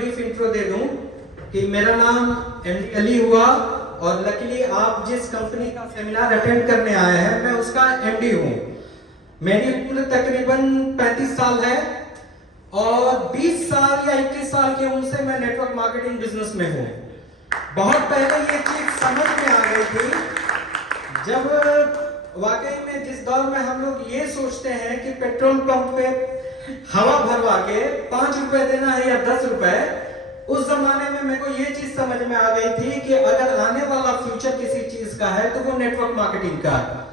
Brief intro दे दूं कि मेरा नाम एमडी अली हुआ और लकीली आप जिस कंपनी का सेमिनार अटेंड करने आए हैं मैं उसका एमडी हूं। मेरी उम्र तकरीबन 35 साल है और 20 साल या 21 साल की उम्र से मैं नेटवर्क मार्केटिंग बिजनेस में हूं। बहुत पहले ये चीज समझ में आ गई थी जब वाकई में जिस दौर में हम लोग ये सोचते हैं कि पेट्रोल पंप पे हवा भरवा के 5 रुपए देना है या 10 रुपए, उस जमाने में मेरे को ये चीज समझ में आ गई थी कि अगर आने वाला फ्यूचर किसी चीज का है तो वो नेटवर्क मार्केटिंग का है।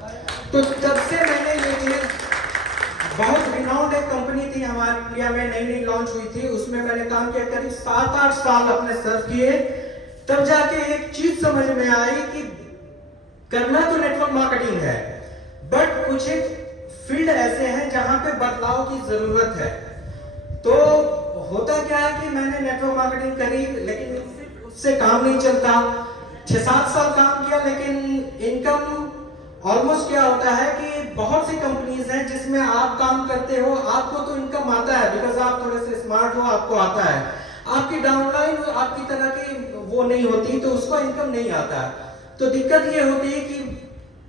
तो तब से मैंने ये चीज, बहुत रिनाउंड एक कंपनी थी हमारे इंडिया में, नई नई लॉन्च हुई थी, उसमें मैंने काम किया, करीब 7-8 साल अपने सर्व किए। तब जाके एक चीज समझ में आई कि करना तो नेटवर्क मार्केटिंग है, बट कुछ एक फील्ड ऐसे हैं जहां पे बदलाव की जरूरत है। तो होता क्या है कि मैंने नेटवर्क मार्केटिंग करी, लेकिन उससे काम नहीं चलता। 6-7 साल काम किया, लेकिन इनकम ऑलमोस्ट क्या होता है कि बहुत सी कंपनीज हैं जिसमें आप काम करते हो, आपको तो इनकम आता है बिकॉज आप थोड़े से स्मार्ट हो, आपको आता है। आपकी डाउनलाइन आपकी तरह की वो नहीं होती, तो उसको इनकम नहीं आता। तो दिक्कत ये होती है कि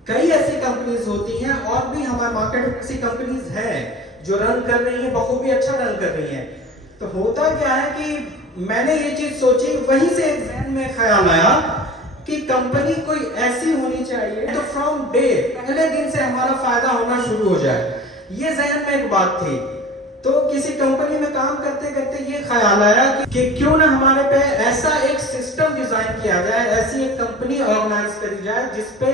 कई ऐसी कंपनीज होती हैं और भी हमारे मार्केट में ऐसी कंपनीज हैं जो रन कर रही हैं, बखूबी अच्छा रन कर रही हैं। तो होता क्या है कि मैंने ये चीज सोची, वहीं से एक जहन में ख्याल आया कि कंपनी कोई ऐसी होनी चाहिए तो फ्रॉम डे, पहले दिन से हमारा फायदा होना शुरू हो जाए। ये जहन में एक बात थी। तो किसी कंपनी में काम करते करते ये ख्याल आया कि क्यों ना हमारे पे ऐसा एक सिस्टम डिजाइन किया जाए, ऐसी एक कंपनी ऑर्गेनाइज करी जाए जिसपे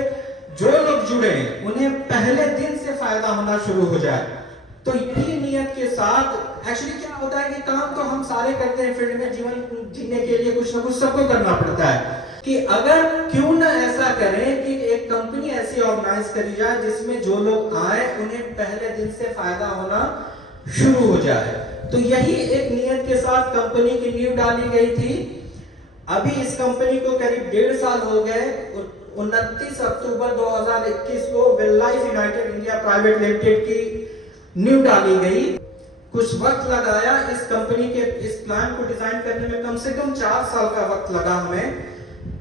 जो लोग जुड़े उन्हें पहले दिन से फायदा होना शुरू हो जाए। तो यही नियत के साथ, एक्चुअली क्या होता है कि काम तो हम सारे करते हैं फील्ड में, जीवन जीने के लिए कुछ ना कुछ सबको करना पड़ता है, कि अगर क्यों ना ऐसा करें कि एक कंपनी ऐसी ऑर्गेनाइज करी जाए जिसमें जो लोग आए उन्हें पहले दिन से फायदा होना शुरू हो जाए। तो यही एक नियत के साथ कंपनी की नींव डाली गई थी। अभी इस कंपनी को करीब 1.5 साल हो गए। 29 अक्टूबर 2021 को well life United India private limited की नींव डाली गई। कुछ वक्त लगाया इस कंपनी के इस प्लान को डिजाइन करने में, कम से कम 4 साल का वक्त लगा हमें।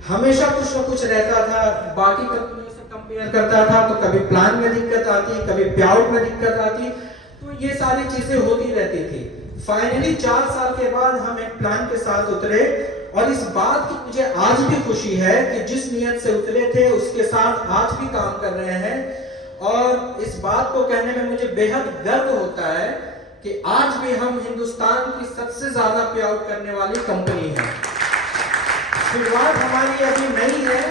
हमेशा कुछ न कुछ रहता था, बाकी कंपनियों से कंपेयर करता था तो कभी प्लान में दिक्कत आती, कभी पे आउट में दिक्कत आती, तो ये सारी चीजें होती रहती थी। फाइनली 4 साल के बाद हम एक प्लान के साथ उतरे और इस बात की मुझे आज भी खुशी है कि जिस नियत से उतरे थे उसके साथ आज भी काम कर रहे हैं। और इस बात को कहने में मुझे बेहद गर्व होता है कि आज भी हम हिंदुस्तान की सबसे ज्यादा पे आउट करने वाली कंपनी है। शुरुआत हमारी अभी नई है।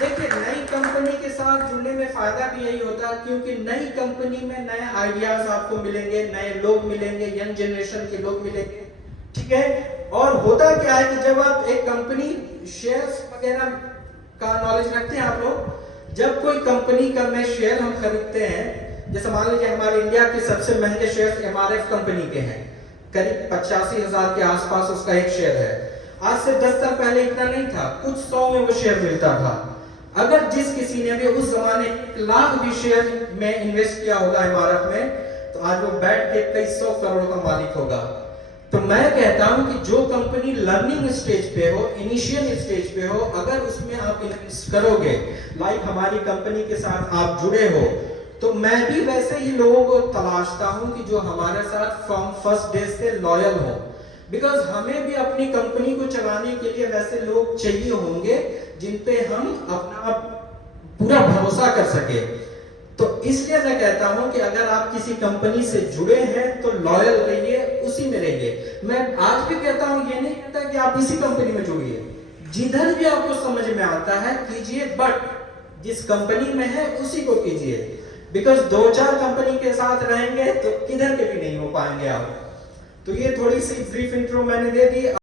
देखिए, नई कंपनी के साथ जुड़ने में फायदा भी यही होता है क्योंकि नई कंपनी में नए आइडियाज आपको मिलेंगे, नए लोग मिलेंगे, यंग जनरेशन के लोग मिलेंगे, ठीक है। और होता क्या है कि जब आप एक कंपनी शेयर्स वगैरह का नॉलेज रखते हैं आप लोग, जब कोई कंपनी का में शेयर हम खरीदते हैं, जैसे मान लीजिए हमारे इंडिया के सबसे महंगे शेयर एमआरएफ कंपनी के हैं, करीब 85,000 के आसपास उसका एक शेयर है। आज से 10 साल पहले इतना नहीं था, कुछ 100 में वो शेयर मिलता था। अगर जिस किसी ने भी उस जमाने 1 लाख भी शेयर में इन्वेस्ट किया होगा एमआरएफ में, तो आज वो बैठ के कई 100 करोड़ का मालिक होगा। तो मैं कहता हूं कि जो कंपनी लर्निंग स्टेज पे हो, इनिशियल स्टेज पे हो, अगर उसमें आप इन्वेस्ट करोगे, लाइक हमारी कंपनी के साथ आप जुड़े हो, तो मैं भी वैसे ही लोगों को तलाशता हूं कि जो हमारे साथ फ्रॉम फर्स्ट डे से लॉयल हो, बिकॉज हमें भी अपनी कंपनी को चलाने के लिए वैसे लोग चाहिए होंगे जिन पे हम अपना पूरा भरोसा कर सके। तो इसलिए मैं कहता हूं कि अगर आप किसी कंपनी से जुड़े हैं तो लॉयल रहिए, उसी में रहिए। मैं आज भी कहता हूं, ये नहीं कहता कि आप इसी कंपनी में जुड़िए, जिधर भी आपको समझ में आता है कीजिए, बट जिस कंपनी में है उसी को कीजिए, बिकॉज 2-4 कंपनी के साथ रहेंगे तो किधर के भी नहीं हो पाएंगे आप। तो ये थोड़ी सी ब्रीफ इंट्रो मैंने दे दी।